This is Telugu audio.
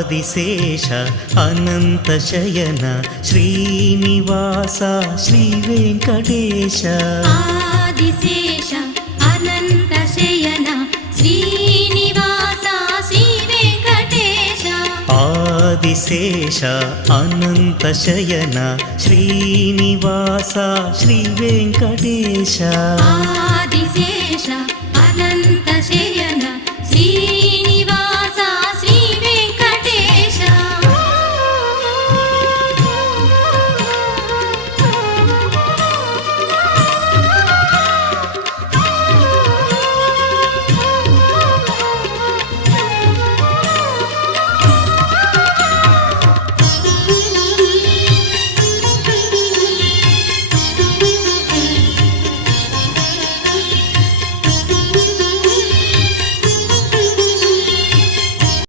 ఆదిశేష అనంత శయన శ్రీనివాస శ్రీ వెంకటేశ ఆదిశేష అనంత శయన శ్రీనివాస శ్రీ వెంకటేశ ఆదిశేష అనంత శయన శ్రీనివాస శ్రీ వెంకటేశ ఆదిశేష